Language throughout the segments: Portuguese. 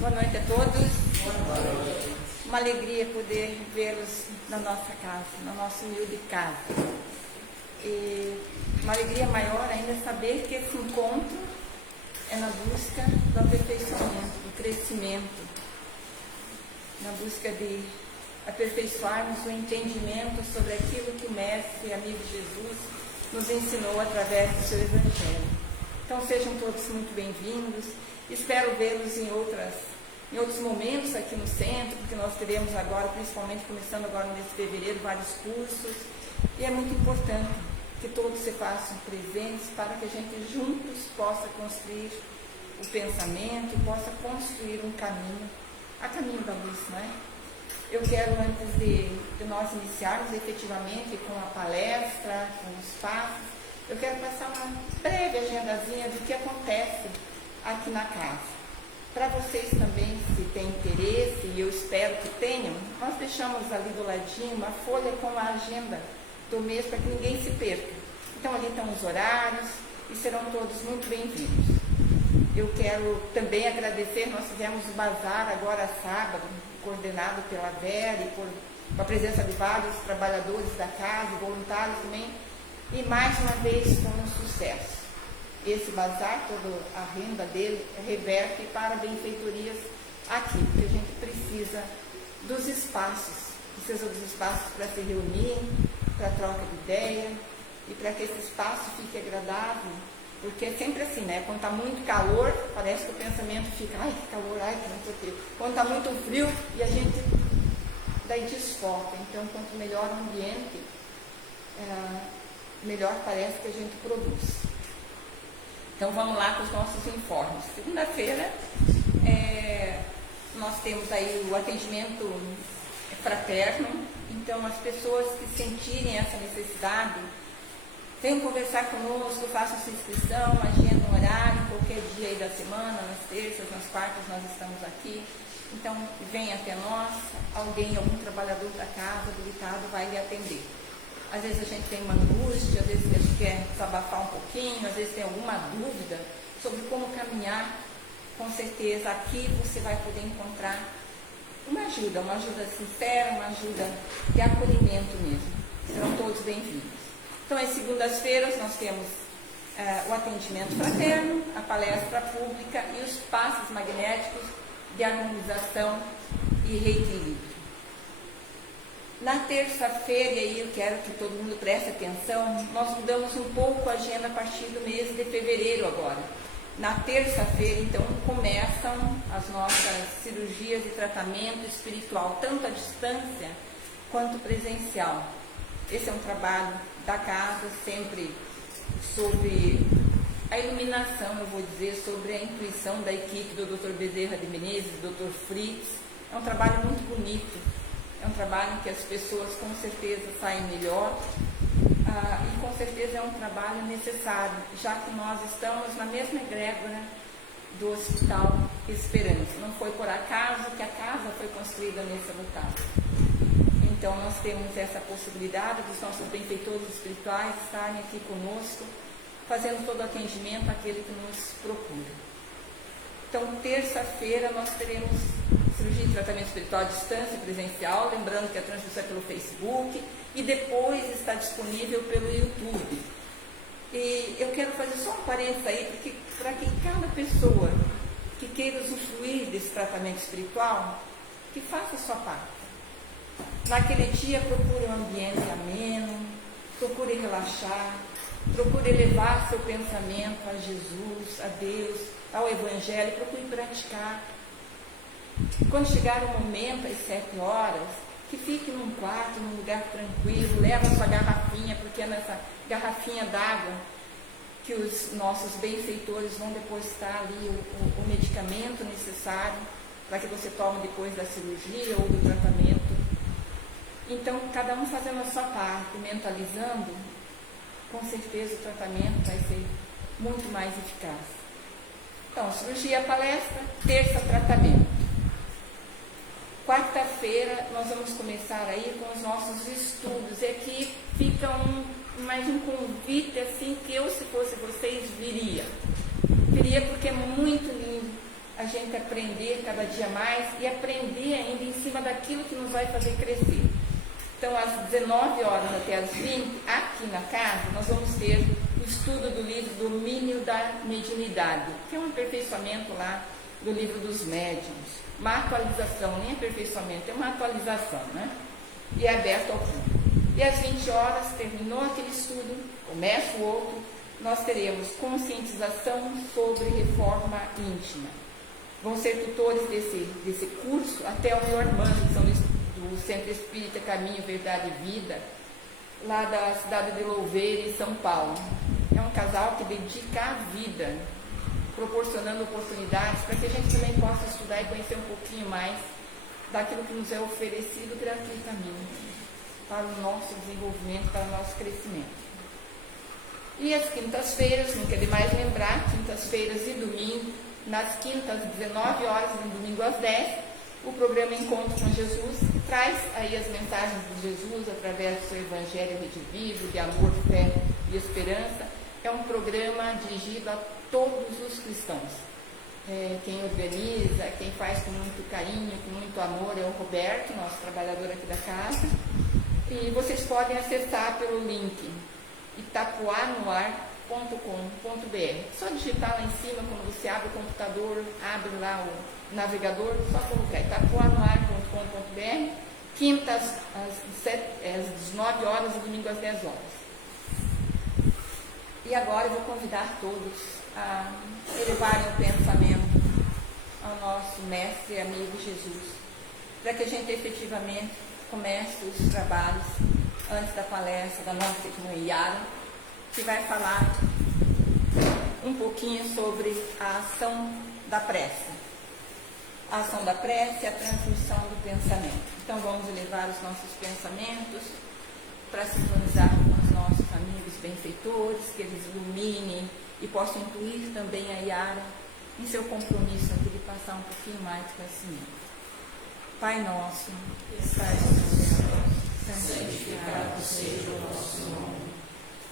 Boa noite a todos. Uma alegria poder vê-los na nossa casa, na nossa humilde casa. E uma alegria maior ainda saber que esse encontro é na busca do aperfeiçoamento, do crescimento, na busca de aperfeiçoarmos o entendimento sobre aquilo que o Mestre e amigo Jesus nos ensinou através do seu Evangelho. Então sejam todos muito bem-vindos. Espero vê-los em outros momentos aqui no centro, porque nós teremos agora, principalmente começando agora no mês de fevereiro, vários cursos. E é muito importante que todos se façam presentes para que a gente juntos possa construir o pensamento, possa construir um caminho, a caminho da luz, não é? Eu quero, antes de nós iniciarmos efetivamente com a palestra, com os passos, eu quero passar uma breve agendazinha do que acontece aqui na casa. Para vocês também, se têm interesse, e eu espero que tenham, nós deixamos ali do ladinho uma folha com a agenda do mês para que ninguém se perca. Então ali estão os horários e serão todos muito bem-vindos. Eu quero também agradecer, nós fizemos o bazar agora sábado, coordenado pela Vera e com a presença de vários trabalhadores da casa, voluntários também, e mais uma vez foi um sucesso. Esse bazar, toda a renda dele reverte para benfeitorias aqui, porque a gente precisa dos espaços, para se reunir, para troca de ideia e para que esse espaço fique agradável, porque é sempre assim, né? Quando está muito calor, parece que o pensamento fica, ai que calor, ai que não sei o quê. Quando está muito frio, e a gente daí desfoca. Então, quanto melhor o ambiente, melhor parece que a gente produz. Então, vamos lá com os nossos informes. Segunda-feira, nós temos aí o atendimento fraterno. Então, as pessoas que sentirem essa necessidade, venham conversar conosco, façam sua inscrição, agenda um horário, qualquer dia aí da semana, nas terças, nas quartas, nós estamos aqui. Então, venha até nós, algum trabalhador da casa, habilitado, vai lhe atender. Às vezes a gente tem uma angústia, às vezes a gente quer desabafar um pouquinho, às vezes tem alguma dúvida sobre como caminhar. Com certeza aqui você vai poder encontrar uma ajuda sincera, uma ajuda de acolhimento mesmo. Serão todos bem-vindos. Então, às segundas-feiras nós temos o atendimento fraterno, a palestra pública e os passes magnéticos de harmonização e reequilíbrio. Na terça-feira, e aí eu quero que todo mundo preste atenção, nós mudamos um pouco a agenda a partir do mês de fevereiro agora. Na terça-feira, então, começam as nossas cirurgias de tratamento espiritual, tanto à distância quanto presencial. Esse é um trabalho da casa, sempre sobre a iluminação, eu vou dizer, sobre a intuição da equipe do Dr. Bezerra de Menezes, do Dr. Fritz. É um trabalho muito bonito, é um trabalho em que as pessoas com certeza saem melhor e com certeza é um trabalho necessário, já que nós estamos na mesma egrégora do Hospital Esperança. Não foi por acaso que a casa foi construída nesse local. Então, nós temos essa possibilidade dos nossos benfeitores espirituais estarem aqui conosco, fazendo todo o atendimento àquele que nos procura. Então, terça-feira, nós teremos cirurgia de tratamento espiritual à distância presencial, lembrando que a transmissão é pelo Facebook e depois está disponível pelo YouTube. E eu quero fazer só um parênteses aí, porque para que cada pessoa que queira usufruir desse tratamento espiritual, que faça a sua parte. Naquele dia, procure um ambiente ameno, procure relaxar, procure elevar seu pensamento a Jesus, a Deus, ao Evangelho, procure praticar. Quando chegar o momento, às 7 horas, que fique num quarto, num lugar tranquilo, leva a sua garrafinha, porque é nessa garrafinha d'água que os nossos benfeitores vão depositar ali o medicamento necessário para que você tome depois da cirurgia ou do tratamento. Então, cada um fazendo a sua parte, mentalizando, com certeza o tratamento vai ser muito mais eficaz. Então, cirurgia, palestra, terça, tratamento. Quarta-feira, nós vamos começar aí com os nossos estudos. E aqui fica mais um convite, assim, que eu, se fosse vocês, viria. Viria porque é muito lindo a gente aprender cada dia mais e aprender ainda em cima daquilo que nos vai fazer crescer. Então, às 19 horas até às 20, aqui na casa, nós vamos ter o estudo do livro Domínio da Mediunidade, que é um aperfeiçoamento lá do livro dos médiuns. Uma atualização, nem aperfeiçoamento, é uma atualização, né? E é aberto ao público. E às 20 horas, terminou aquele estudo, começa o outro, nós teremos conscientização sobre reforma íntima. Vão ser tutores desse curso até o meu irmão, que são do Centro Espírita Caminho, Verdade e Vida, lá da cidade de Louveira, em São Paulo. É um casal que dedica a vida, proporcionando oportunidades para que a gente também possa estudar e conhecer um pouquinho mais daquilo que nos é oferecido gratuitamente para o nosso desenvolvimento, para o nosso crescimento. E as quintas-feiras, nunca é demais lembrar, quintas-feiras e domingo, nas quintas, 19 horas, e no domingo às 10, o programa Encontro com Jesus traz aí as mensagens de Jesus através do seu Evangelho redivivo, de amor, fé e esperança. É um programa dirigido a todos os cristãos. Quem organiza, quem faz com muito carinho, com muito amor é o Roberto, nosso trabalhador aqui da casa. E vocês podem acessar pelo link itapuanoar.com.br. Só digitar lá em cima, quando você abre o computador, abre lá o navegador, só colocar itapuanoar.com.br, quintas às 19 horas e domingo às 10 horas. E agora eu vou convidar todos a elevarem o pensamento ao nosso mestre e amigo Jesus, para que a gente efetivamente comece os trabalhos antes da palestra da nossa irmã Yara, que vai falar um pouquinho sobre a ação da prece. A ação da prece é a transmissão do pensamento. Então vamos elevar os nossos pensamentos para sintonizar com os nossos amigos benfeitores, que eles iluminem e possam incluir também a Yara em seu compromisso de passar um pouquinho mais de conhecimento. Pai nosso, que estais nos céus, santificado seja o vosso nome.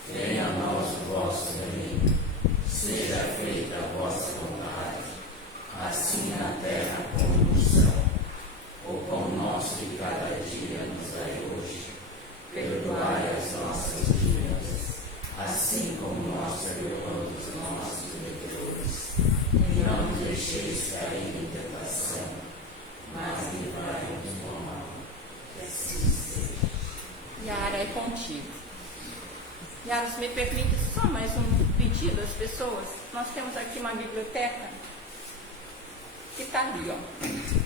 Venha a nós o vosso reino. Seja feita a vossa vontade, assim na terra como no céu. O pão nosso de cada dia nos dai hoje. Perdoai as nossas dívidas, assim como nós perdoamos os nossos devedores. E não nos deixeis cair em tentação, mas livrai-nos do mal. Que assim seja. Yara, é contigo. Yara, se me permite só mais um pedido às pessoas. Nós temos aqui uma biblioteca que está ali, ó,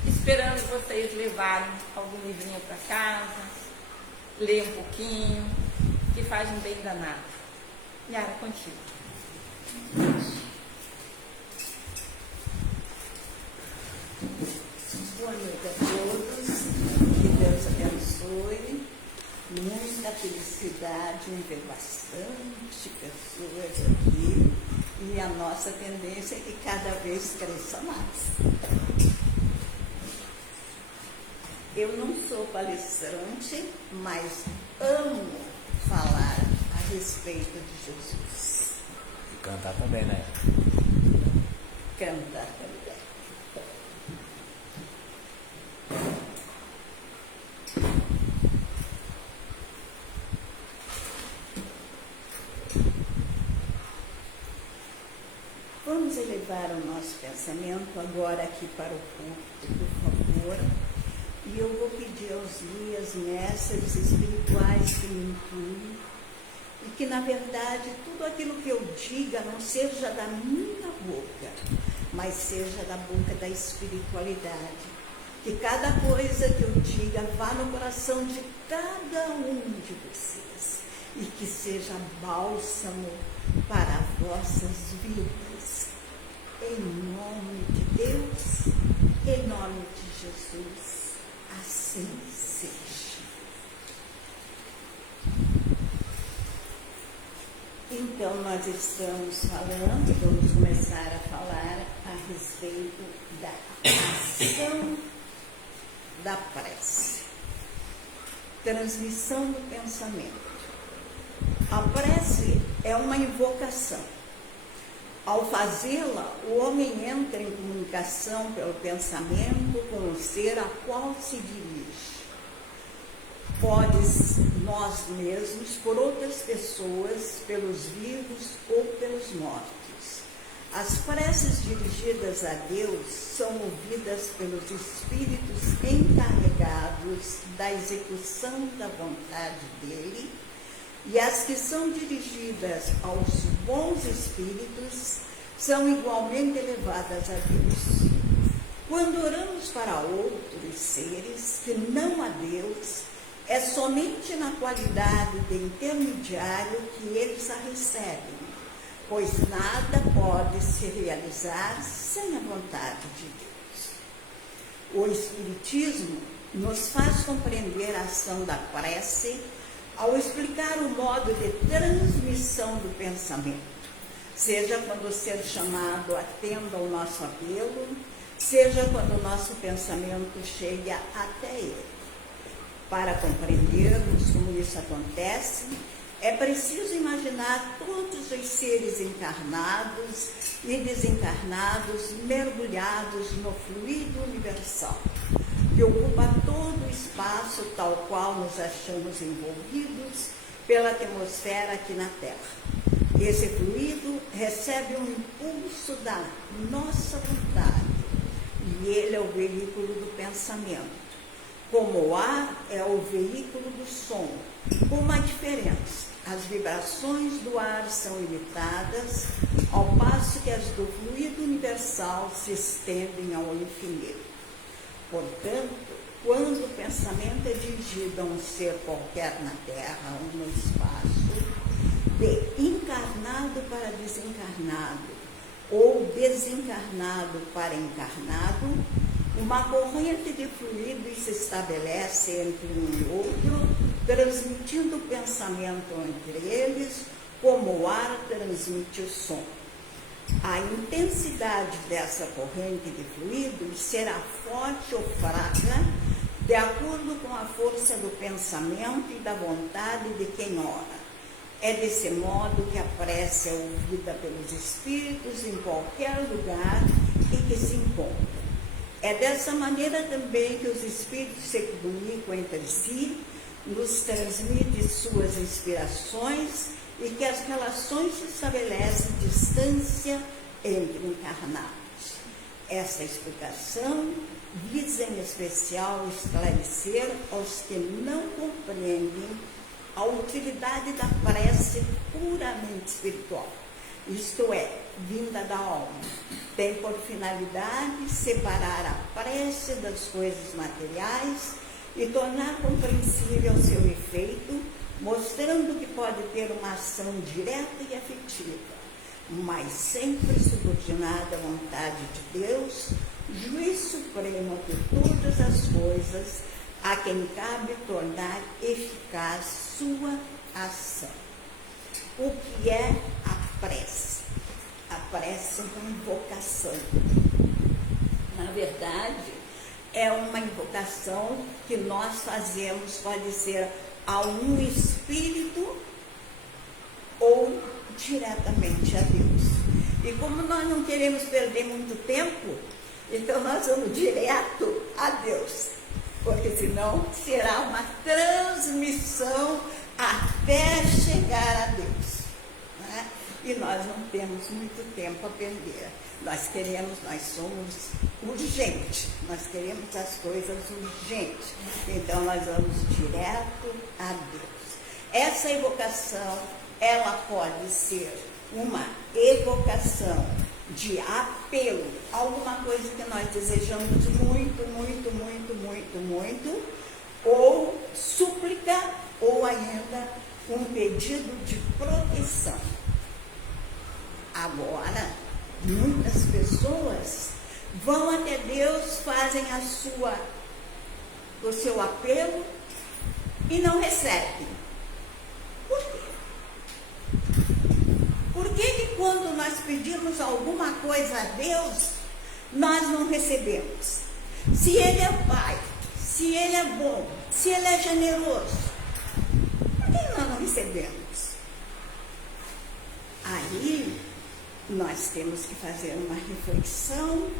esperando vocês levarem algum livrinho para casa, ler um pouquinho, que faz um bem danado. Yara, contigo. Boa noite a todos, que Deus abençoe, muita felicidade em ver bastante pessoas aqui, e a nossa tendência é que cada vez cresça mais. Eu não sou palestrante, mas amo falar a respeito de Jesus. E cantar também, né? Cantar também. Vamos elevar o nosso pensamento agora aqui para o púlpito, por favor. E eu vou pedir aos guias, mestres espirituais que me incluem, e que, na verdade, tudo aquilo que eu diga não seja da minha boca, mas seja da boca da espiritualidade. Que cada coisa que eu diga vá no coração de cada um de vocês, e que seja bálsamo para vossas vidas. Em nome de Deus, em nome de Jesus. Assim seja. Então, nós estamos vamos começar a falar a respeito da ação da prece. Transmissão do pensamento. A prece é uma invocação. Ao fazê-la, o homem entra em comunicação pelo pensamento com o ser a qual se dirige. Pode nós mesmos, por outras pessoas, pelos vivos ou pelos mortos. As preces dirigidas a Deus são ouvidas pelos espíritos encarregados da execução da vontade dele, e as que são dirigidas aos bons espíritos são igualmente elevadas a Deus. Quando oramos para outros seres que não a Deus, é somente na qualidade de intermediário que eles a recebem, pois nada pode se realizar sem a vontade de Deus. O Espiritismo nos faz compreender a ação da prece ao explicar o modo de transmissão do pensamento, seja quando o ser chamado atenda ao nosso apelo, seja quando o nosso pensamento chega até ele. Para compreendermos como isso acontece, É preciso imaginar todos os seres encarnados e desencarnados mergulhados no fluido universal, que ocupa todo o espaço tal qual nos achamos envolvidos pela atmosfera aqui na Terra. Esse fluido recebe um impulso da nossa vontade e ele é o veículo do pensamento, como o ar é o veículo do som, com uma diferença. As vibrações do ar são limitadas, ao passo que as do fluido universal se estendem ao infinito. Portanto, quando o pensamento é dirigido a um ser qualquer na Terra ou no espaço, de encarnado para desencarnado ou desencarnado para encarnado, uma corrente de fluidos se estabelece entre um e outro, transmitindo o pensamento entre eles, como o ar transmite o som. A intensidade dessa corrente de fluidos será forte ou fraca, de acordo com a força do pensamento e da vontade de quem ora. É desse modo que a prece é ouvida pelos espíritos em qualquer lugar em que se encontram. É dessa maneira também que os espíritos se comunicam entre si, nos transmitem suas inspirações e que as relações se estabelecem distância entre encarnados. Essa explicação visa em especial esclarecer aos que não compreendem a utilidade da prece puramente espiritual, isto é, vinda da alma. Tem por finalidade separar a prece das coisas materiais e tornar compreensível seu efeito, mostrando que pode ter uma ação direta e afetiva, mas sempre subordinada à vontade de Deus, juiz supremo de todas as coisas, a quem cabe tornar eficaz sua ação. O que é a prece? A prece é uma invocação. Na verdade, é uma invocação que nós fazemos, pode ser a um espírito ou diretamente a Deus. E como nós não queremos perder muito tempo, então nós vamos direto a Deus, porque senão será uma transmissão até chegar a Deus, né? E nós não temos muito tempo a perder. Nós somos urgentes, nós queremos as coisas urgentes, então nós vamos direto a Deus. Essa evocação, ela pode ser uma evocação de apelo, alguma coisa que nós desejamos muito, ou súplica, ou ainda um pedido de proteção. Agora, muitas pessoas vão até Deus, fazem o seu apelo e não recebem. Por quê? Por que quando nós pedimos alguma coisa a Deus, nós não recebemos? Se Ele é Pai, se Ele é bom, se Ele é generoso, por que nós não recebemos? Aí, nós temos que fazer uma reflexão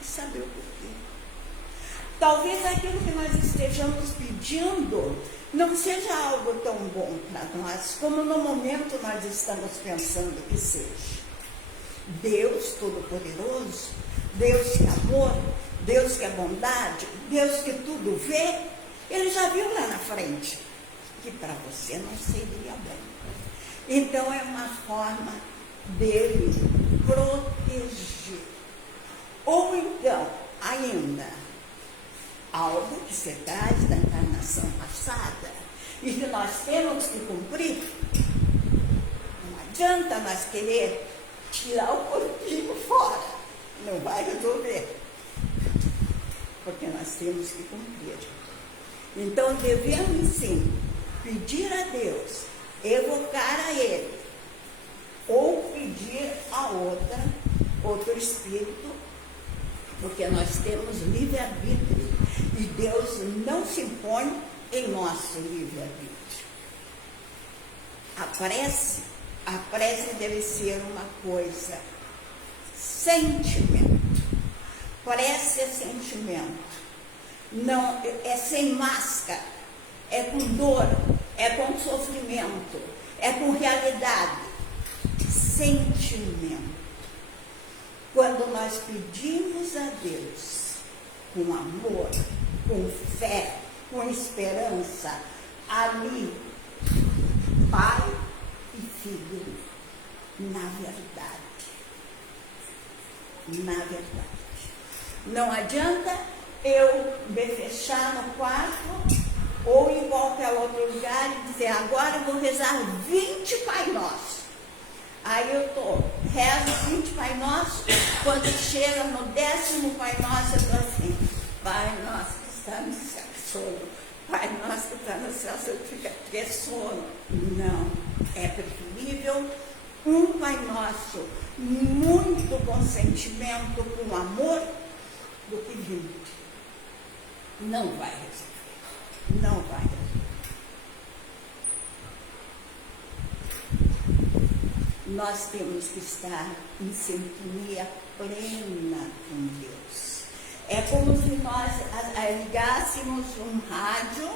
e saber o porquê. Talvez aquilo que nós estejamos pedindo não seja algo tão bom para nós, como no momento nós estamos pensando que seja. Deus Todo-Poderoso, Deus que é amor, Deus que é bondade, Deus que tudo vê, Ele já viu lá na frente que para você não seria bom. Então é uma forma dele proteger. Ou então, ainda, algo que se traz da encarnação passada e que nós temos que cumprir. Não adianta nós querer tirar o corpinho fora, não vai resolver, porque nós temos que cumprir. Então devemos sim pedir a Deus, evocar a Ele, ou pedir a outro espírito, porque nós temos livre-arbítrio e Deus não se impõe em nosso livre-arbítrio. A prece deve ser uma coisa, sentimento. Prece é sentimento. Não, é sem máscara, é com dor, é com sofrimento, é com realidade. Sentimento. Quando nós pedimos a Deus com amor, com fé, com esperança, ali, Pai e Filho, na verdade. Na verdade. Não adianta eu me fechar no quarto ou em qualquer outro lugar e dizer, agora eu vou rezar 20 Pai Nosso. Aí eu rezo 20 Pai Nosso, quando chega no 10º Pai Nosso, eu estou assim, Pai Nosso que está no céu, sono. Pai Nosso que está no céu, santificado, porque é sono. Não, é preferível um Pai Nosso muito com sentimento, com amor, do que 20. Não vai resolver. Não vai resolver. Nós temos que estar em sintonia plena com Deus. É como se nós ligássemos um rádio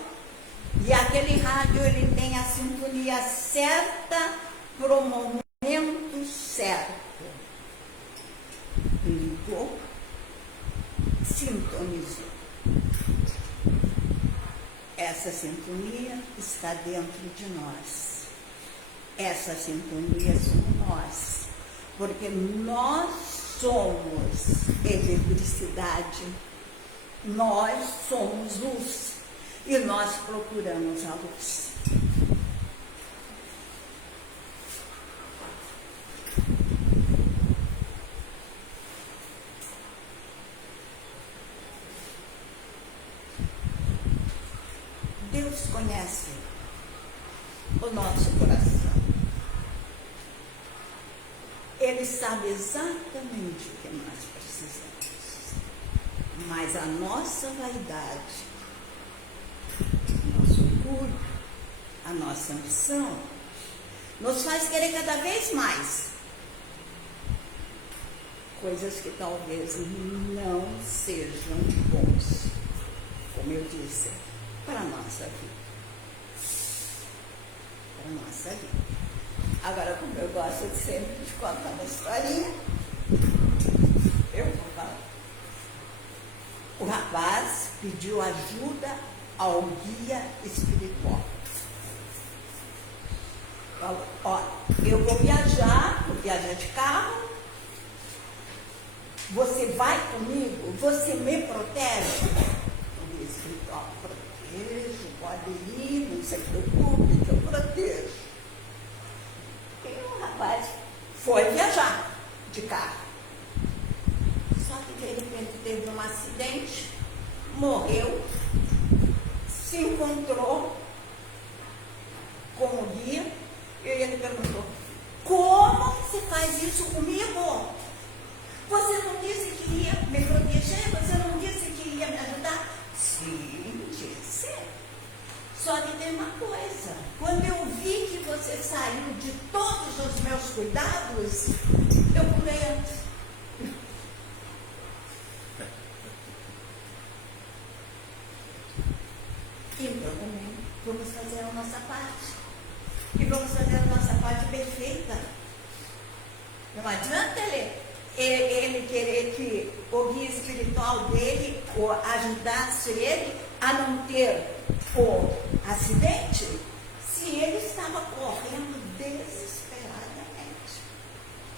e aquele rádio ele tem a sintonia certa para o momento certo. Ligou, sintonizou. Essa sintonia está dentro de nós. Essa sintonia somos nós, porque nós somos eletricidade, nós somos luz e nós procuramos a luz. Deus conhece o nosso coração. Ele sabe exatamente o que nós precisamos. Mas a nossa vaidade, o nosso orgulho, a nossa ambição, nos faz querer cada vez mais coisas que talvez não sejam bons, como eu disse, para a nossa vida. Para a nossa vida. Agora, como eu gosto de sempre de contar uma historinha, eu vou falar. O rapaz pediu ajuda ao guia espiritual. Falou, olha, eu vou viajar de carro, você vai comigo, você me protege? O guia espiritual, protejo, pode ir, não se preocupe, que eu protejo. E o rapaz foi viajar de carro. Só que de repente teve um acidente, morreu, se encontrou com o guia e ele perguntou, como você faz isso comigo? Você não disse que ia me proteger? Você não disse que ia me ajudar? Sim, disse. Só que tem uma coisa, quando eu vi que você saiu de todos os meus cuidados, eu pulei antes. Então também vamos fazer a nossa parte. E vamos fazer a nossa parte perfeita. Não adianta ele querer que o guia espiritual dele ajudasse ele a não ter o acidente, se ele estava correndo desesperadamente.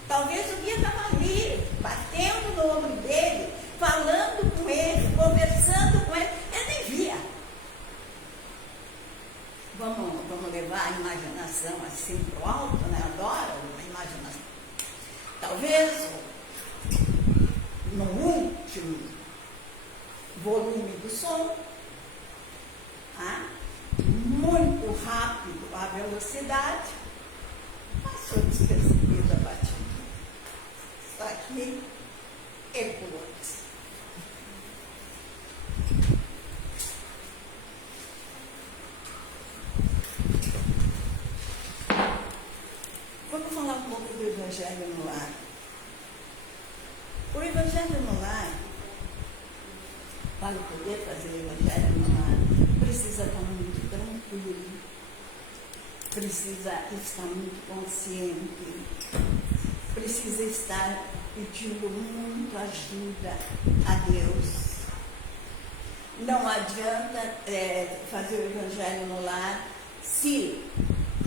Talvez o guia estava ali, batendo no ombro dele, falando com ele, conversando com ele, ele nem via. Vamos levar a imaginação assim para o alto, né? Adoro a imaginação. Talvez no último volume do som, muito rápido a velocidade, passou despercebida a batida. Só que ele pulou antes. Evangelho no lar? O Evangelho no lar, para poder fazer o Evangelho no lar, precisa estar muito tranquilo, precisa estar muito consciente, precisa estar pedindo muito ajuda a Deus. Não adianta fazer o Evangelho no lar se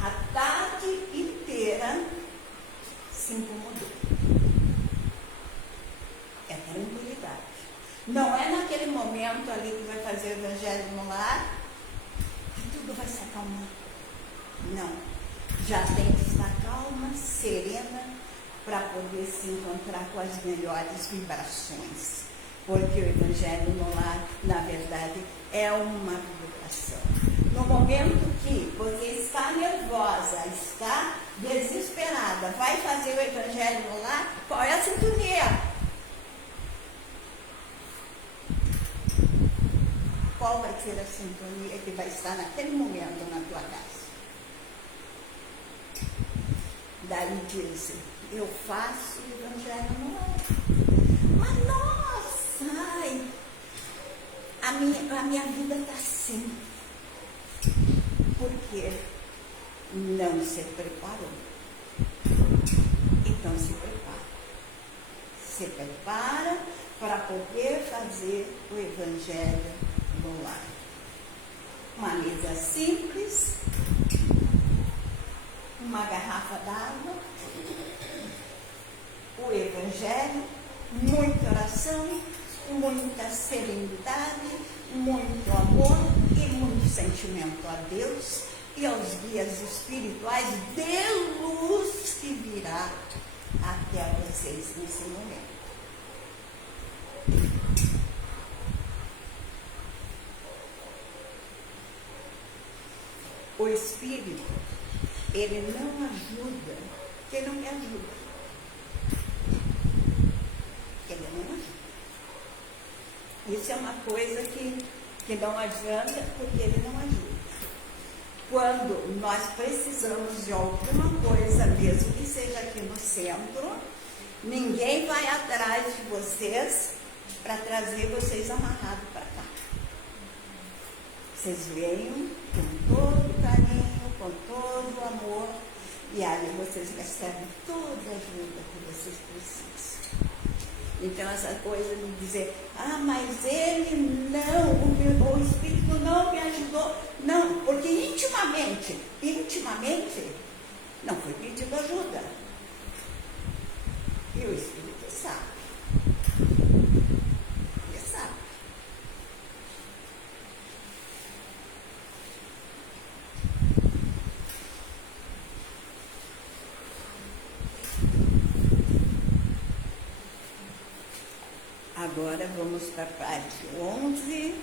a tarde inteira se incomodou. É tranquilidade. Não é naquele momento ali que vai fazer o Evangelho no lar que tudo vai se acalmar. Não. Já tem que estar calma, serena, para poder se encontrar com as melhores vibrações. Porque o Evangelho no lar, na verdade, é uma vibração. No momento que você está nervosa, está desesperada, vai fazer o Evangelho no lar, qual é a sintonia? Qual vai ser a sintonia que vai estar naquele momento na tua casa? Daí diz, eu faço o Evangelho no lar. Mas nossa, ai, a minha vida está assim. Porque não se preparou. Então se prepara. Se prepara para poder fazer o Evangelho no lar. Uma mesa simples, uma garrafa d'água, o Evangelho, muita oração, muita serenidade, muito amor e muito sentimento a Deus e aos guias espirituais de luz que virá até vocês nesse momento. O Espírito, ele não ajuda quem não me ajuda. Ele não ajuda. Isso é uma coisa que não adianta, porque ele não ajuda. Quando nós precisamos de alguma coisa, mesmo que seja aqui no centro, ninguém vai atrás de vocês para trazer vocês amarrados para cá. Vocês venham com todo carinho, com todo amor, e aí vocês recebem toda a ajuda que vocês precisam. Então essa coisa de dizer, mas ele não, o Espírito não me ajudou. Não, porque intimamente, não foi pedido ajuda. E o Espírito sabe. Ele sabe. Agora vamos para a parte 11,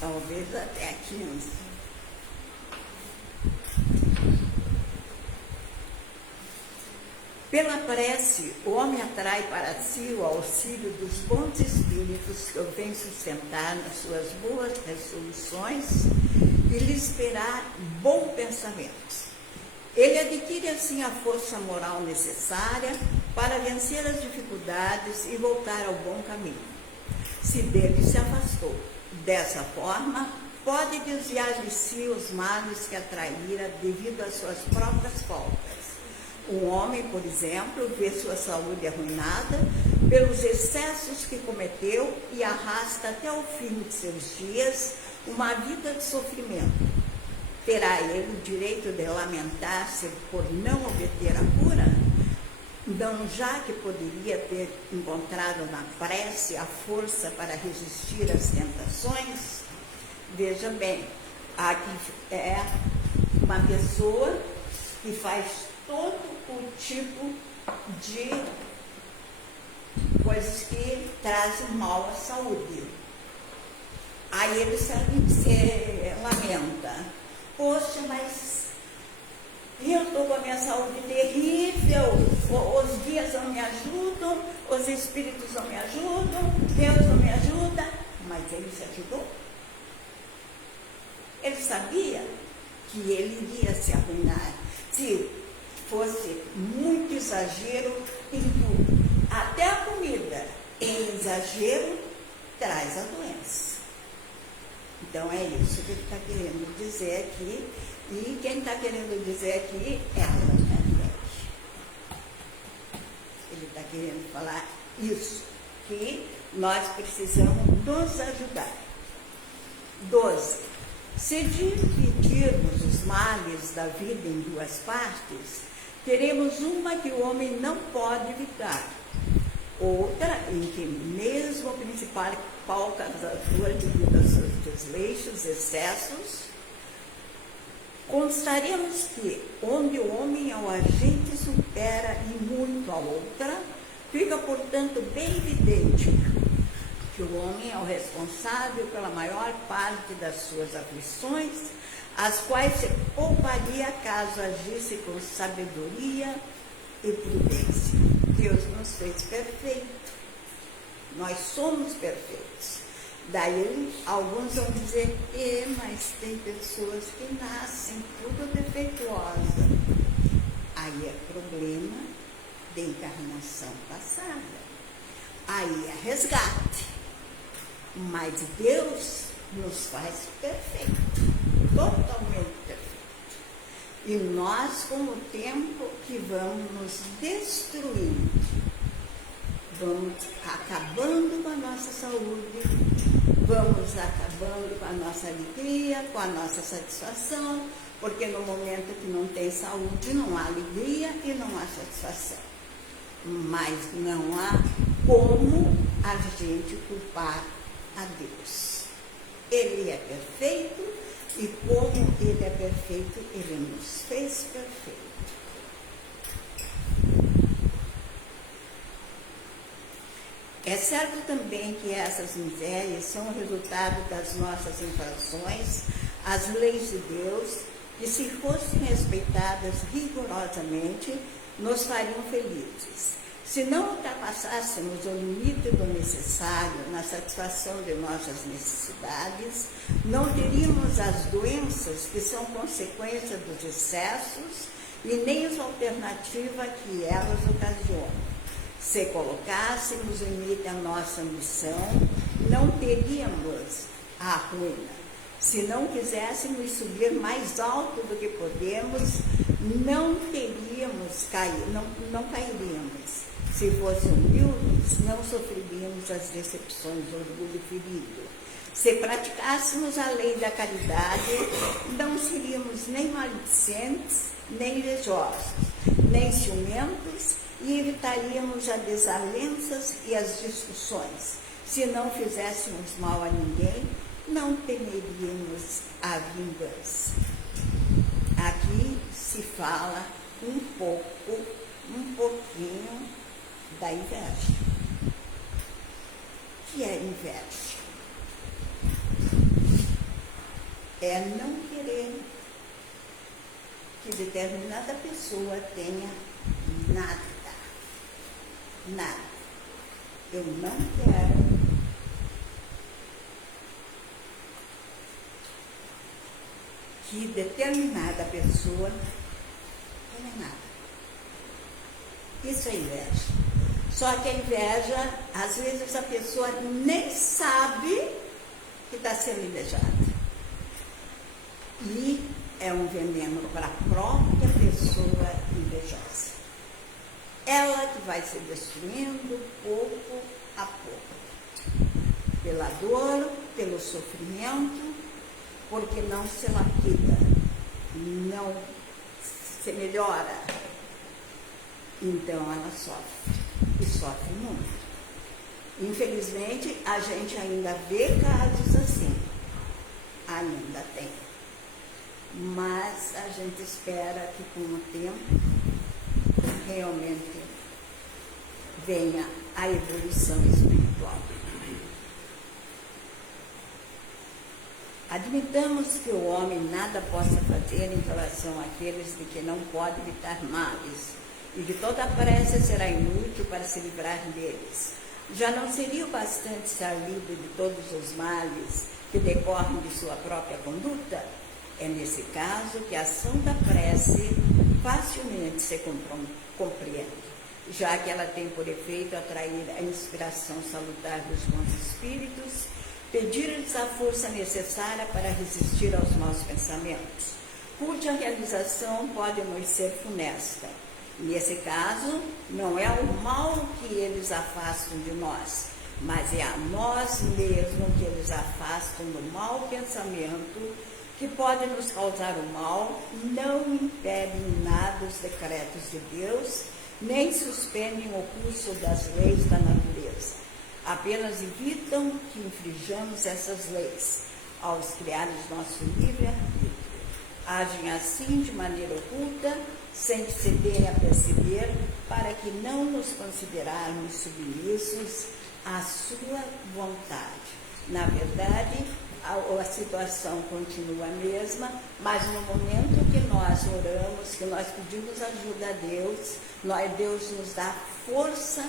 talvez até a 15. Pela prece, o homem atrai para si o auxílio dos bons espíritos que o vêm sustentar nas suas boas resoluções e lhe esperar bom pensamento. Ele adquire assim a força moral necessária para vencer as dificuldades e voltar ao bom caminho. Se dele se afastou, dessa forma, pode desviar de si os males que atraíra devido às suas próprias faltas. Um homem, por exemplo, vê sua saúde arruinada pelos excessos que cometeu e arrasta até o fim de seus dias uma vida de sofrimento. Terá ele o direito de lamentar-se por não obter a cura? Não, já que poderia ter encontrado na prece a força para resistir às tentações? Veja bem, aqui é uma pessoa que faz todo o tipo de coisas que trazem mal à saúde. Aí ele se lamenta. Poxa, mas eu estou com a minha saúde terrível, os guias não me ajudam, os espíritos não me ajudam, Deus não me ajuda. Mas ele se ajudou. Ele sabia que ele iria se arruinar se fosse muito exagero em tudo. Até a comida em exagero traz a doença. Então é isso que ele está querendo dizer aqui. E quem está querendo dizer aqui é Allan Kardec. Ele está querendo falar isso, que nós precisamos nos ajudar. 12. Se dividirmos os males da vida em duas partes, teremos uma que o homem não pode evitar, outra em que mesmo o principal causador devido aos seus desleixos, excessos, constaremos que, onde o homem ao agente supera e muito a outra, fica, portanto, bem evidente que o homem é o responsável pela maior parte das suas aflições, as quais se pouparia caso agisse com sabedoria e prudência. Deus nos fez perfeito. Nós somos perfeitos. Daí alguns vão dizer, mas tem pessoas que nascem tudo defeituosa. Aí é problema de encarnação passada. Aí é resgate. Mas Deus nos faz perfeito, totalmente perfeito. E nós, com o tempo, que vamos nos destruindo, vamos acabando com a nossa saúde, vamos acabando com a nossa alegria, com a nossa satisfação, porque no momento que não tem saúde, não há alegria e não há satisfação. Mas não há como a gente culpar a Deus. Ele é perfeito e como Ele é perfeito, Ele nos fez perfeito. É certo também que essas misérias são o resultado das nossas infrações às leis de Deus, que se fossem respeitadas rigorosamente, nos fariam felizes. Se não ultrapassássemos o limite do necessário na satisfação de nossas necessidades, não teríamos as doenças que são consequência dos excessos e nem as alternativas que elas ocasionam. Se colocássemos limite à nossa missão, não teríamos a ruína. Se não quiséssemos subir mais alto do que podemos, não teríamos não cairíamos. Se fossem humildes, não sofreríamos as decepções do orgulho ferido. Se praticássemos a lei da caridade, não seríamos nem maledicentes, nem invejosos, nem ciumentos, e evitaríamos as desavenças e as discussões. Se não fizéssemos mal a ninguém, não temeríamos a vingança. Aqui se fala um pouquinho da inveja. O que é inveja? É não querer que determinada pessoa tenha nada. Nada. Eu não quero que determinada pessoa tenha nada. Isso é inveja. Só que a inveja, às vezes a pessoa nem sabe que está sendo invejada. E é um veneno para a própria pessoa invejosa. Ela que vai se destruindo pouco a pouco. Pela dor, pelo sofrimento, porque não se lapida, não se melhora. Então ela sofre, e sofre muito. Infelizmente, a gente ainda vê casos assim, ainda tem. Mas a gente espera que com o tempo realmente venha a evolução espiritual. Admitamos que o homem nada possa fazer em relação àqueles de que não pode evitar males, e que toda prece será inútil para se livrar deles. Já não seria o bastante estar livre de todos os males que decorrem de sua própria conduta? É nesse caso que a ação da prece facilmente se compreende, já que ela tem por efeito atrair a inspiração salutar dos bons espíritos, pedir-lhes a força necessária para resistir aos maus pensamentos, cuja realização pode nos ser funesta. Nesse caso, não é o mal que eles afastam de nós, mas é a nós mesmos que eles afastam do mau pensamento, que pode nos causar o mal, não impedem nada os decretos de Deus, nem suspendem o curso das leis da natureza. Apenas evitam que infringamos essas leis, ao criarmos nosso livre-arbítrio. Agem assim de maneira oculta, sem que se dê a perceber, para que não nos considerarmos submissos à sua vontade. Na verdade, a situação continua a mesma, mas no momento que nós oramos, que nós pedimos ajuda a Deus, Deus nos dá força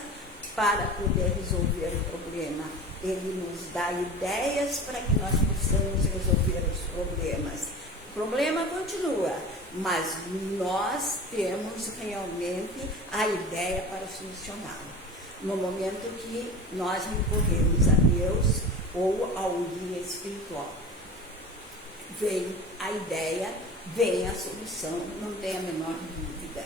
para poder resolver o problema. Ele nos dá ideias para que nós possamos resolver os problemas. O problema continua, mas nós temos realmente a ideia para solucioná-lo. No momento que nós recorremos a Deus ou ao guia espiritual, vem a ideia, vem a solução, não tem a menor dúvida.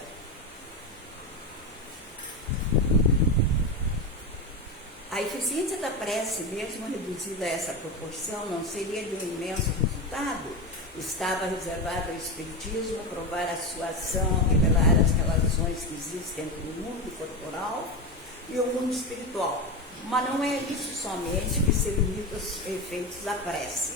A eficiência da prece, mesmo reduzida a essa proporção, não seria de um imenso resultado? Estava reservado ao Espiritismo provar a sua ação, revelar as relações que existem entre o mundo corporal e o mundo espiritual. Mas não é isso somente que se limita aos efeitos da prece.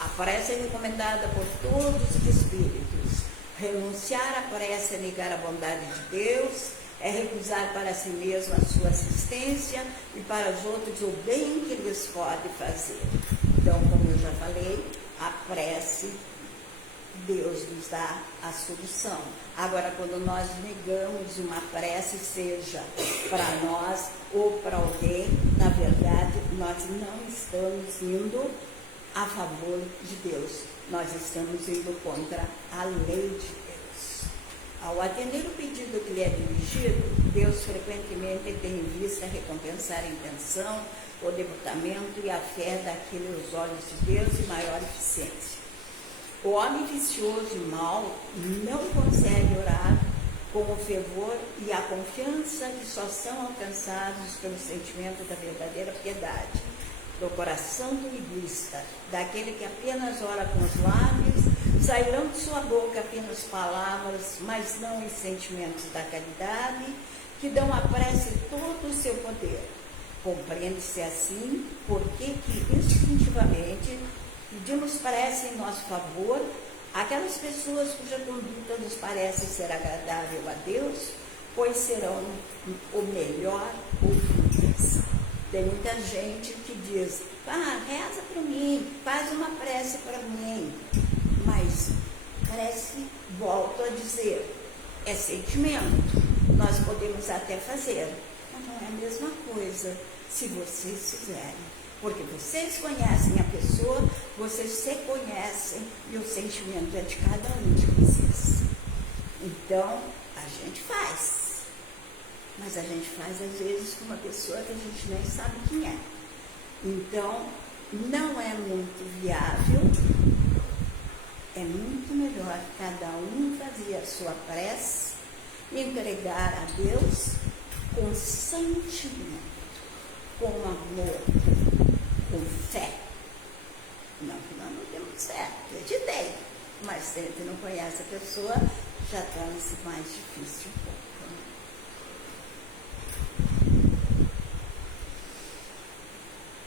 A prece é recomendada por todos os espíritos. Renunciar à prece é negar a bondade de Deus, é recusar para si mesmo a sua assistência e para os outros o bem que lhes pode fazer. Então, como eu já falei, a prece, Deus nos dá a solução. Agora, quando nós negamos uma prece, seja para nós ou para alguém, na verdade, nós não estamos indo a favor de Deus. Nós estamos indo contra a lei de Deus. Ao atender o pedido que lhe é dirigido, Deus frequentemente tem em vista recompensar a intenção, o devotamento e a fé daquele aos olhos de Deus e maior eficiência. O homem vicioso e mau não consegue orar com o fervor e a confiança que só são alcançados pelo sentimento da verdadeira piedade, do coração do egoísta, daquele que apenas ora com os lábios, sairão de sua boca apenas palavras, mas não os sentimentos da caridade, que dão à prece todo o seu poder. Compreende-se assim porque que instintivamente pedimos prece em nosso favor aquelas pessoas cuja conduta nos parece ser agradável a Deus, pois serão o melhor ouvintes. Tem muita gente que diz, reza para mim, faz uma prece para mim. Mas prece, volto a dizer, é sentimento. Nós podemos até fazer, mas não é a mesma coisa se vocês fizerem. Porque vocês conhecem a pessoa, vocês se conhecem e o sentimento é de cada um de vocês. Então, a gente faz. Mas a gente faz, às vezes, com uma pessoa que a gente nem sabe quem é. Então, não é muito viável, é muito melhor cada um fazer a sua prece, entregar a Deus com sentimento, com amor, com fé. Não que nós não temos fé, acreditei, mas se a gente não conhece a pessoa, já torna-se mais difícil um pouco.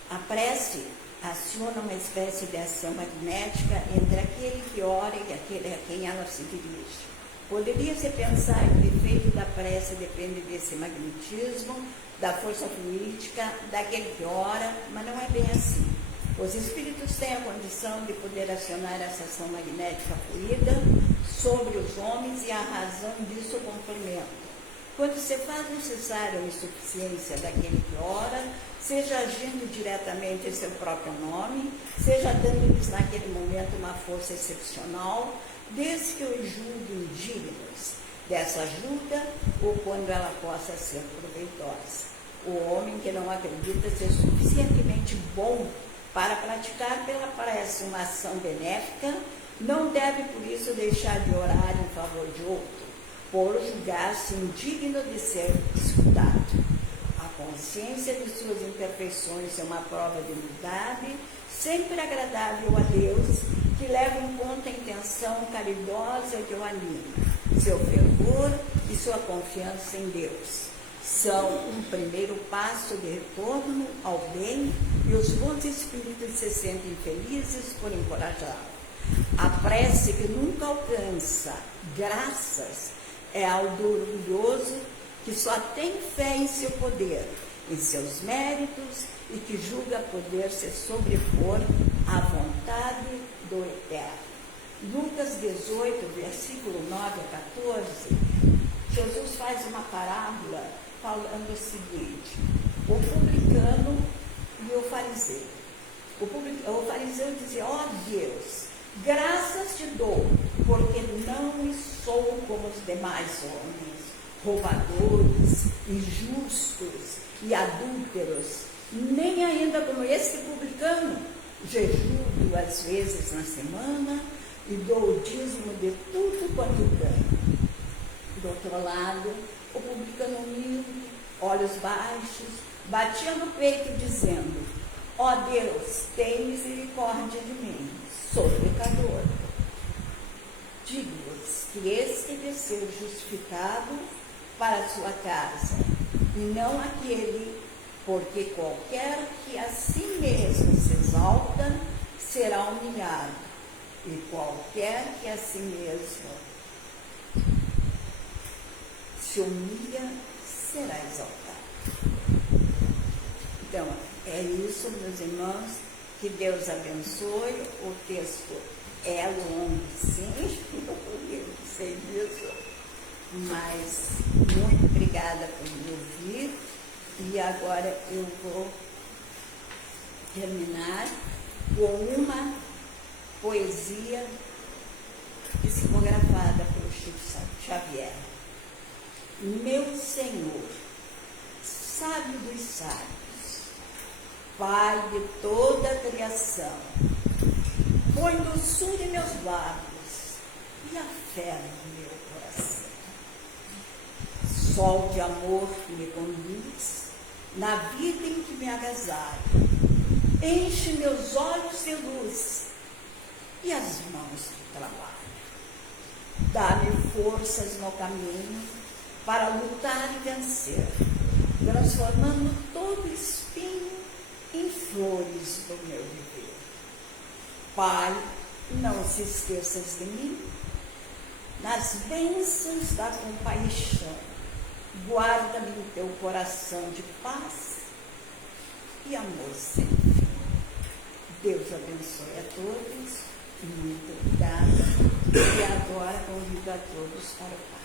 A prece aciona uma espécie de ação magnética entre aquele que ora e aquele a quem ela se dirige. Poderia-se pensar que o efeito da prece depende desse magnetismo, da força fluídica, daquele que ora, mas não é bem assim. Os espíritos têm a condição de poder acionar essa ação magnética fluida sobre os homens e a razão disso o complementa. Quando se faz necessária a insuficiência daquele que ora, seja agindo diretamente em seu próprio nome, seja dando-lhes naquele momento uma força excepcional, desde que os julguem dignos, dessa ajuda ou quando ela possa ser proveitosa. O homem que não acredita ser suficientemente bom para praticar pela prece uma ação benéfica, não deve por isso deixar de orar em favor de outro, por julgar-se indigno de ser escutado. A consciência de suas imperfeições é uma prova de humildade, sempre agradável a Deus, que leva em conta a intenção caridosa que o anima, seu fervor e sua confiança em Deus. São um primeiro passo de retorno ao bem e os bons espíritos se sentem felizes por encorajá-lo. A prece que nunca alcança graças é ao do orgulhoso que só tem fé em seu poder, em seus méritos e que julga poder se sobrepor à vontade do Eterno. Lucas 18, versículo 9 a 14, Jesus faz uma parábola falando o seguinte: o publicano e o fariseu. O fariseu dizia: ó Deus, graças te dou, porque não sou como os demais homens, roubadores, injustos e adúlteros, nem ainda como este publicano. Jejuo 2 vezes na semana e dou o dízimo de tudo quanto ganho. Do outro lado, o publicano humilde, olhos baixos, batia no peito dizendo: ó Deus, tem misericórdia de mim, sou pecador. Digo-vos que este desceu justificado para a sua casa, e não aquele, porque qualquer que a si mesmo se exalta será humilhado, e qualquer que a si mesmo se humilha será exaltado. Então, é isso, meus irmãos, que Deus abençoe. O texto é longo, sim, eu sei disso, mas muito obrigada por me ouvir. E agora eu vou terminar com uma poesia psicografada pelo Chico Xavier. Meu Senhor, sábio dos sábios, Pai de toda a criação, põe doçura em meus lábios e a fé no meu coração. Sol de amor que me conduz na vida em que me agasalho, enche meus olhos de luz e as mãos de trabalho. Dá-me forças no caminho para lutar e vencer, transformando todo espinho em flores do meu viver. Pai, não se esqueças de mim, nas bênçãos da compaixão, guarda-me em teu coração de paz e amor sem fim. Deus abençoe a todos, muito obrigada, e agora convido a todos para o Pai.